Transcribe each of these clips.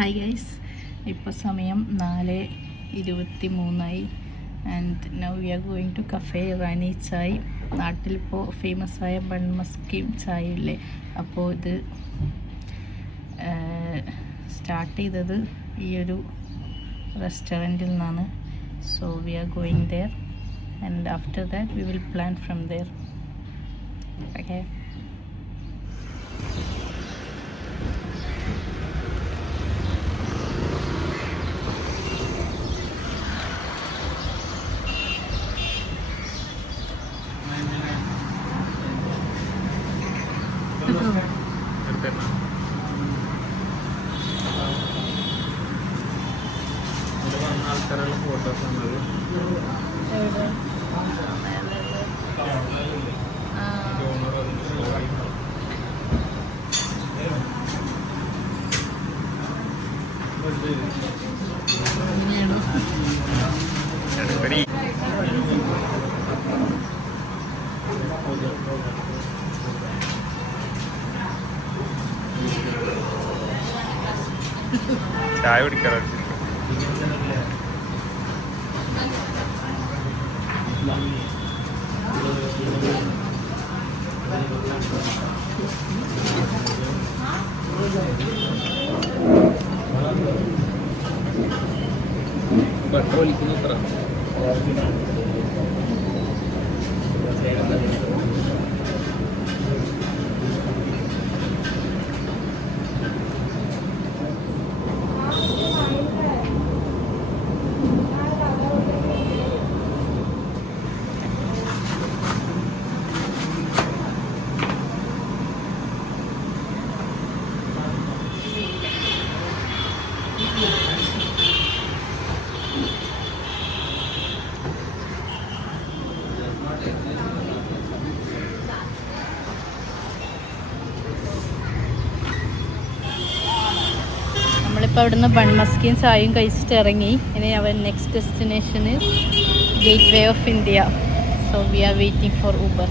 Hi guys, ഇപ്പോൾ സമയം 4:23 and now we are going to cafe Rani Chai. നാട്ടിലിപ്പോൾ ഫേമസ് ആയ ബൺമസ്കിയും ചായ ഇല്ലേ, അപ്പോൾ ഇത് സ്റ്റാർട്ട് ചെയ്തത് ഈ ഒരു റെസ്റ്റോറൻറ്റിൽ നിന്നാണ്. So we are going there and after that we will plan from there. Okay. ചായ കുടിക്കാറ് ബട്ടർ വലിക്കുന്ന അത്ര നമ്മളിപ്പോൾ അവിടുന്ന് ബൺമസ്കിയും ചായയും കഴിച്ചിട്ട് ഇറങ്ങി. ഇനി അവർ next destination is gateway of India. So we are waiting for Uber.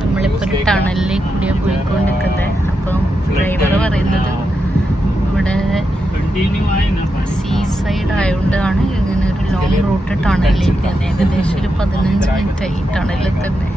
നമ്മളിപ്പോൾ ഒരു ടണലിലേക്ക് കൂടിയാണ് പോയിക്കൊണ്ടിരിക്കുന്നത്. അപ്പം ഡ്രൈവർ പറയുന്നത് ഇവിടെ സീ സൈഡ് ആയതുകൊണ്ടാണ് ഇങ്ങനെ ഒരു ലോങ് റൂട്ട് ടണലിലേക്ക്. ഏകദേശം ഒരു 15 മിനിറ്റ് ഈ ടണലിൽ തന്നെ.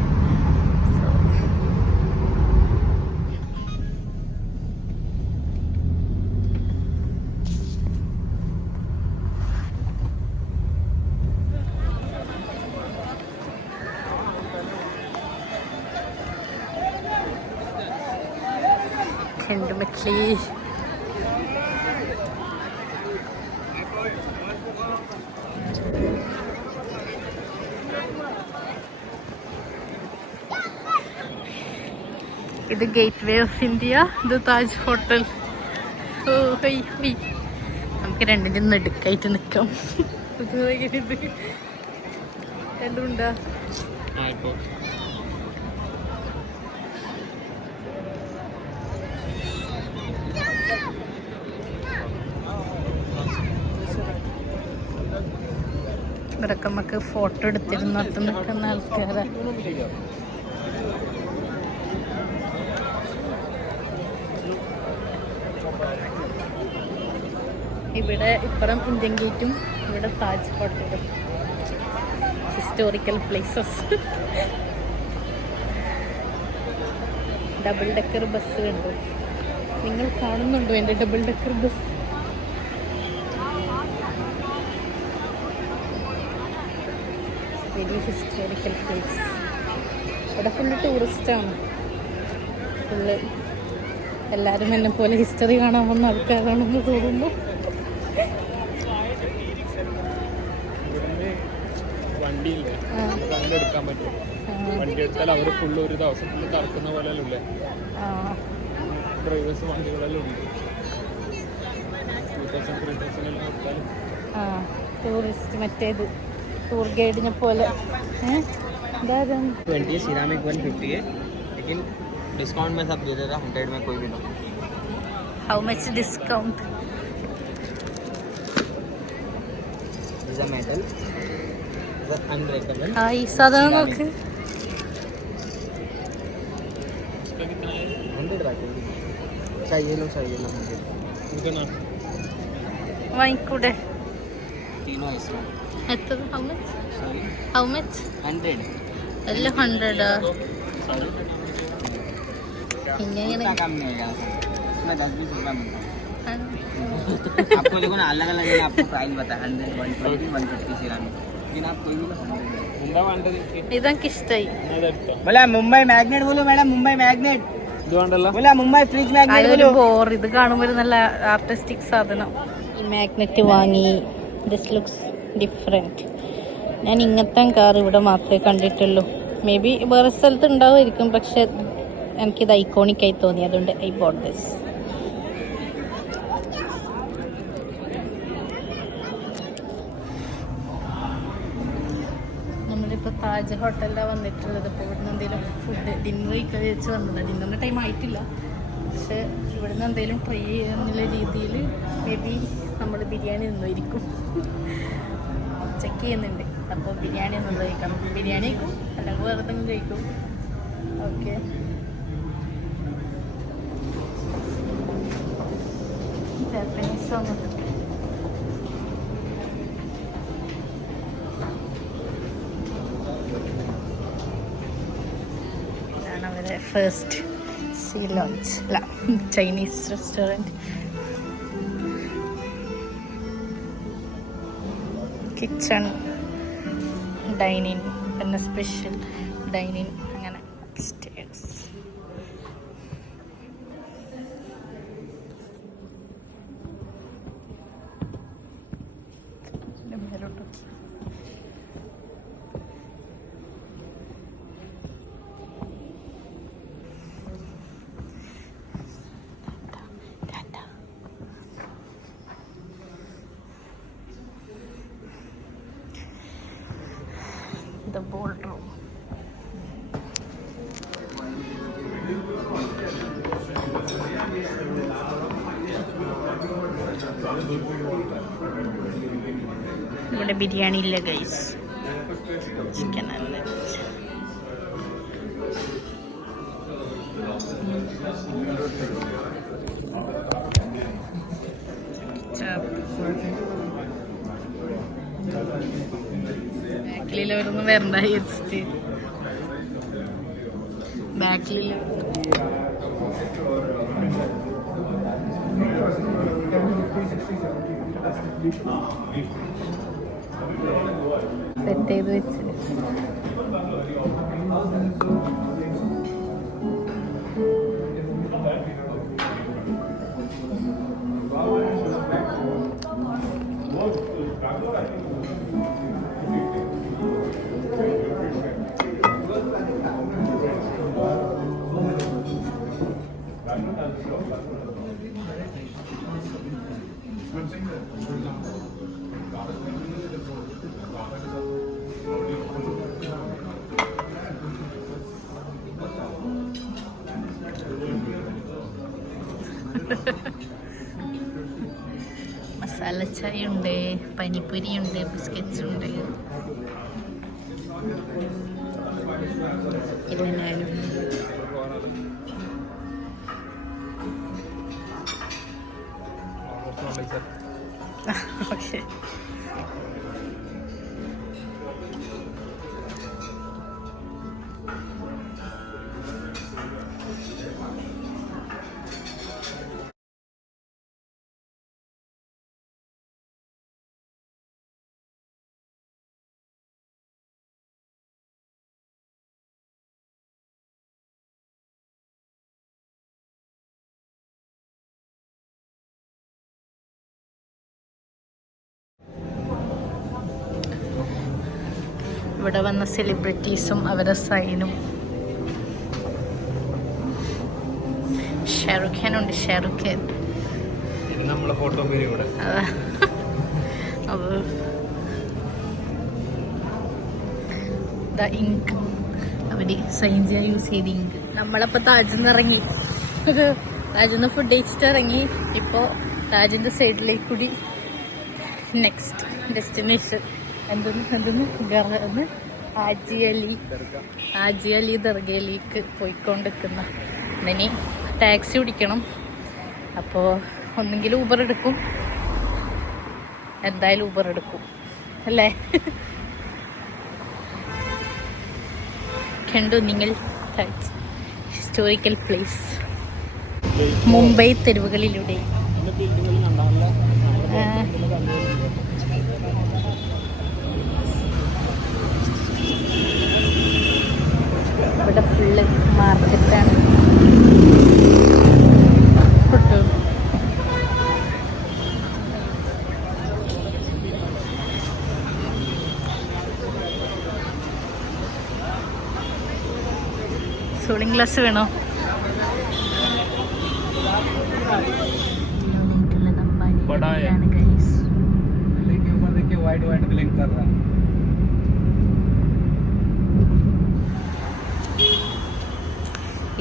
ഇത് ഗേറ്റ് വേ ഓഫ് ഇന്ത്യ, ഇത് താജ് ഹോട്ടൽ. നമുക്ക് രണ്ടിനും നടുക്കായിട്ട് നിൽക്കാം. എന്തുണ്ടാ ഇവരൊക്കെ നമുക്ക് ഫോട്ടോ എടുത്തിരുന്നിട്ട് നിൽക്കുന്ന ആൾക്കാരാ. ഇവിടെ ഇപ്പുറം ഇന്ത്യൻ ഗേറ്റും ഇവിടെ താജ് ഹോട്ടലും historical places. Double decker bus കണ്ടു. നിങ്ങൾ കാണുന്നുണ്ടോ എൻ്റെ double decker bus? Very historical place. ഇവിടെ ഫുള്ള് ടൂറിസ്റ്റാണ്. ഫുള്ള് എല്ലാവരും എന്നെ പോലെ ഹിസ്റ്ററി കാണാൻ വന്ന ആൾക്കാരാണെന്ന് തോന്നുന്നു. വണ്ടി എടുക്കാൻ പറ്റും. വണ്ടി എടുത്താൽ അവർ ഫുള്ള് ഒരു ദിവസം ഫുള്ള് കറക്കുന്ന പോലെ അല്ലേ. ഡ്രൈവേഴ്സ് വണ്ടികളെല്ലാം ഉണ്ട്. 2000-3000 എല്ലാം കൊടുത്താലും ടൂറിസ്റ്റ് മറ്റേത് ടൂർ ഗൈഡിനെ പോലെ. सिरामिक 150 है, लेकिन डिस्काउंट में सब दे देगा. 100 में कोई भी लो. How much discount? This is metal. This is unbreakable. ഈ സാധനം നോക്ക്. इसका कितना है? 100 रखेंगे. चाहिए लो 100. कितना? വാങ്ങിക്കൂടെ? तीनों इसमें. എത്ര? How much? Sorry. How much? 100. എല്ലാം 100. പിന്നെ इतना कम नहीं है इसमें. 10-20 रुपया मिलता है आपको. देखो ना अलग अलग है. आपको प्राइस बताया 100, 120, 150 सिरामिक. लेकिन आप कोई भी लो 100. എന്താ വേണ്ടത്? ഇതെനിക്ക് ഇഷ്ടമായി. बोला मुंबई मैग्नेट बोलो मैडम. मुंबई मैग्नेट ഇത് വേണ്ടല്ലോ. बोला मुंबई फ्रिज मैग्नेट അതൊരു बोलो. ബോർ. ഇത് കാണുമ്പോൾ ഒരു നല്ല ആർട്ടിസ്റ്റിക് സാധനം. ഈ മാഗ്നറ്റ് വാങ്ങി. This looks different. ഞാൻ ഇങ്ങനത്തെ കാർ ഇവിടെ മാത്രമേ കണ്ടിട്ടുള്ളൂ. മേ ബി വേറെ സ്ഥലത്ത് ഉണ്ടാവുമായിരിക്കും. പക്ഷെ എനിക്കിത് ഐക്കോണിക്കായി തോന്നി. അതുകൊണ്ട് ഐ ബോട്ട് ദിസ്. നമ്മളിപ്പോൾ താജ് ഹോട്ടലിലാണ് വന്നിട്ടുള്ളത്. ഇപ്പോൾ ഇവിടുന്ന് എന്തെങ്കിലും ഫുഡ് ഡിന്നർ കഴിക്കാൻ വെച്ച് വന്നതാണ്. ഡിന്നറിൻ്റെ ടൈം ആയിട്ടില്ല. പക്ഷെ ഇവിടുന്ന് എന്തെങ്കിലും ട്രൈ എന്നുള്ള രീതിയിൽ മേ ബി നമ്മൾ ബിരിയാണി നിന്നായിരിക്കും. ചെക്ക് ചെയ്യുന്നുണ്ട്. അപ്പോൾ ബിരിയാണി ഒന്ന് കഴിക്കണം. ബിരിയാണി കഴിക്കും, അല്ലെങ്കിൽ വേറെ എന്തെങ്കിലും കഴിക്കും. ഓക്കെ. ജാപ്പനീസ് ആണ്. ഇതാണ് അവരെ ഫസ്റ്റ് സീ ലോഞ്ച്. അല്ല, ചൈനീസ് റെസ്റ്റോറൻറ്റ്. കിച്ചൺ, ഡൈനിങ്, പിന്നെ സ്പെഷ്യൽ ഡൈനിങ്, അങ്ങനെ സ്റ്റേഴ്സ്. The ballroom. ഇവിടെ ബിരിയാണി ഇല്ല ഗൈസ്. ചിക്കൻ അല്ല. ബാക്കിലൊന്നും വരണ്ട വിചാരിച്ചിട്ട് ബാക്കിൽ സെറ്റ് ചെയ്ത് വെച്ച്. മസാല ചായ ഉണ്ട്, പനിപ്പുരി ഉണ്ട്, ബിസ്ക്കറ്റ്സ് ഉണ്ട്. പിന്നെ ഞാനും ഓക്കെ. ഇവിടെ വന്ന സെലിബ്രിറ്റീസും അവരുടെ സൈനും. ഷാറുഖ് ഖാൻ ഉണ്ട്. ഷാറുഖ് ഖാൻ നമ്മളെ ഫോട്ടോ ഇവിടെ ഇങ്ക് അവര് സൈൻ ചെയ്യാൻ യൂസ് ചെയ്ത ഇങ്ക്. നമ്മളപ്പോ താജിന്ന് ഇറങ്ങി, താജിന്ന് ഫുഡ് കഴിച്ചിട്ട് ഇറങ്ങി. ഇപ്പോ താജിന്റെ സൈഡിലേക്ക് കൂടി നെക്സ്റ്റ് ഡെസ്റ്റിനേഷൻ എന്തെന്ന് ഹാജി അലി ദർഗയിലേക്ക് പോയിക്കൊണ്ടിരിക്കുന്ന. ഇനി ടാക്സി പിടിക്കണം. അപ്പോൾ ഒന്നെങ്കിൽ ഊബർ എടുക്കും, എന്തായാലും ഊബർ എടുക്കും അല്ലേ? കണ്ടു നിങ്ങൾ ഹിസ്റ്റോറിക്കൽ പ്ലേസ് മുംബൈ തെരുവുകളിലൂടെ. ഇവിടെ ഫുള്ള് മാർക്കറ്റാണ്. സോളിംഗ് ഗ്ലാസ് വേണോ?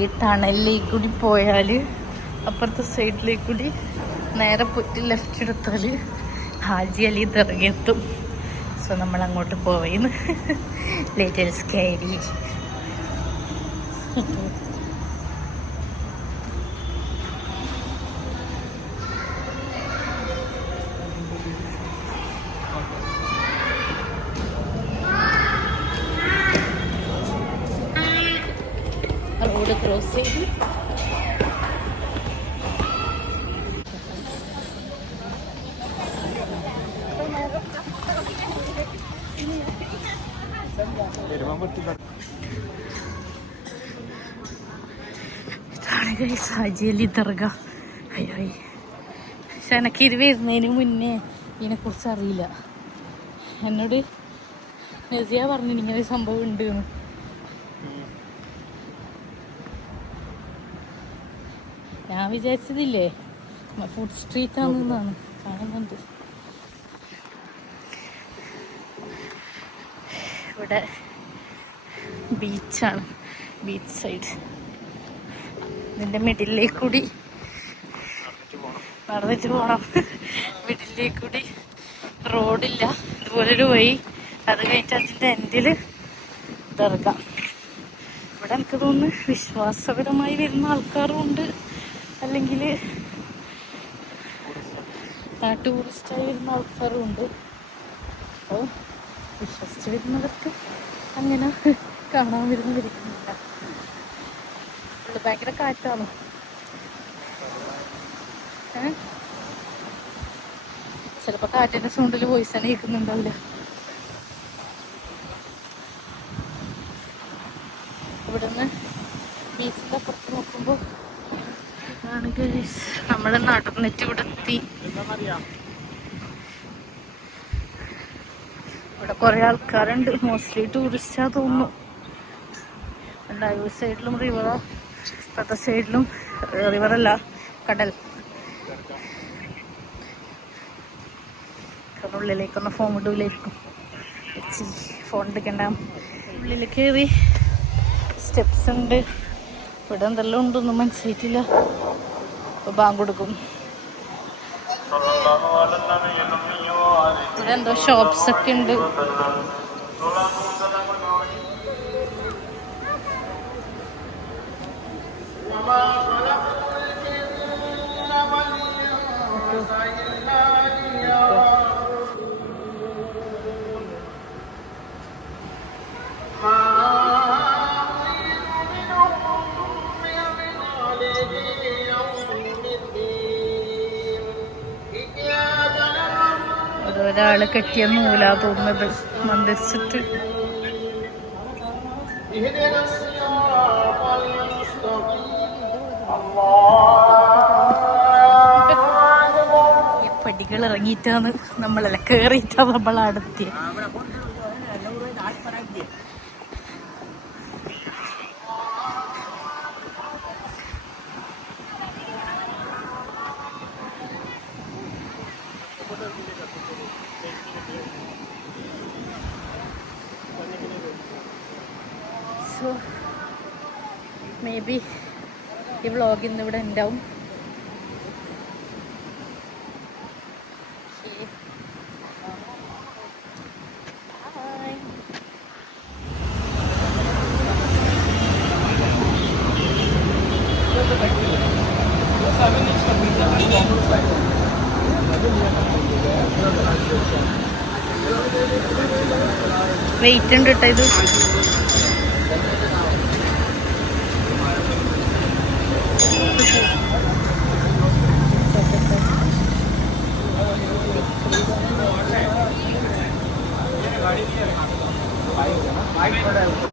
ഈ ടണലിലേക്ക് കൂടി പോയാൽ അപ്പുറത്തെ സൈഡിലേക്ക് കൂടി നേരെ പോയിട്ട് ലെഫ്റ്റ് എടുത്താൽ ഹാജി അലി ദർഗ എത്തും. സോ നമ്മൾ അങ്ങോട്ട് പോവുന്നു. ലിറ്റിൽ സ്കേരി. റോഡ് ക്രോസ് ചെയ്ത് ഹാജി അലി ദർഗ. പക്ഷെ എനിക്ക് ഇത് വരുന്നതിന് മുന്നേ ഇതിനെക്കുറിച്ച് അറിയില്ല. എന്നോട് നസിയ പറഞ്ഞു ഇങ്ങനെ ഒരു സംഭവം ഉണ്ട് എന്ന്. ഞാൻ വിചാരിച്ചതില്ലേ ഫുഡ് സ്ട്രീറ്റ് ആണെന്നാണ്. കാണുന്നുണ്ട് ഇവിടെ ബീച്ചാണ്, ബീച്ച് സൈഡ്. ഇതിൻ്റെ മിഡിലേക്ക് കൂടി നടന്നിട്ട് പോകണം. മിഡിലേക്ക് കൂടി റോഡില്ല, ഇതുപോലൊരു വഴി. അത് കഴിഞ്ഞിട്ട് അതിൻ്റെ എൻഡിൽ ദർഗ. ഇവിടെ എനിക്ക് തോന്നുന്നു വിശ്വാസപരമായി വരുന്ന ആൾക്കാരും ഉണ്ട്, അല്ലെങ്കിൽ ടൂറിസ്റ്റായി വരുന്ന ആൾക്കാരും ഉണ്ട്. അപ്പോൾ വിശ്വസിച്ച് വരുന്നവർക്ക് അങ്ങനെ കാണാൻ വരുന്നില്ല. ഫുള്ള് ഭയങ്കര കാറ്റാണ്. ചിലപ്പോൾ കാറ്റിൻ്റെ സൗണ്ടിൽ വോയിസ് തന്നെ കേൾക്കുന്നുണ്ടാവില്ല. ഇവിടുന്ന് ബീച്ചിൻ്റെ അപ്പുറത്ത് നോക്കുമ്പോൾ നമ്മള് നടന്നിട്ട് ഇവിടെ എത്തി. ഇവിടെ കുറെ ആൾക്കാരുണ്ട്, മോസ്റ്റ്ലി ടൂറിസ്റ്റാ തോന്നുന്നു. ഒരു സൈഡിലും റിവറാ, ഇപ്പത്തെ സൈഡിലും റിവറല്ല, കടൽ. ഉള്ളിലേക്കൊന്ന് ഫോൺ ഇടൂലായിരിക്കും, ഫോൺ എടുക്കണ്ട. ഉള്ളിൽ കയറി സ്റ്റെപ്സ് ഉണ്ട്. ഇവിടെ എന്തെല്ലാം ഉണ്ടൊന്നും മനസ്സിലായിട്ടില്ല. ഇപ്പൊ ബാങ്ക് കൊടുക്കും. ഇവിടെ എന്തോ ഷോപ്സ് ഒക്കെ ഉണ്ട്. നമ്മള് കെട്ടിയ നൂലാ തോന്നുന്നത് മന്ദിച്ചിട്ട്. പടികൾ ഇറങ്ങിയിട്ടാണ് നമ്മളല്ല കേറിയിട്ടാ നമ്മൾ അടുത്ത്. സോ മേ ബി ഈ വ്ളോഗ് ഇന്നിവിടെ ഉണ്ടാവും. വെയിറ്റ് ഉണ്ട് കേട്ടോ ഇത്.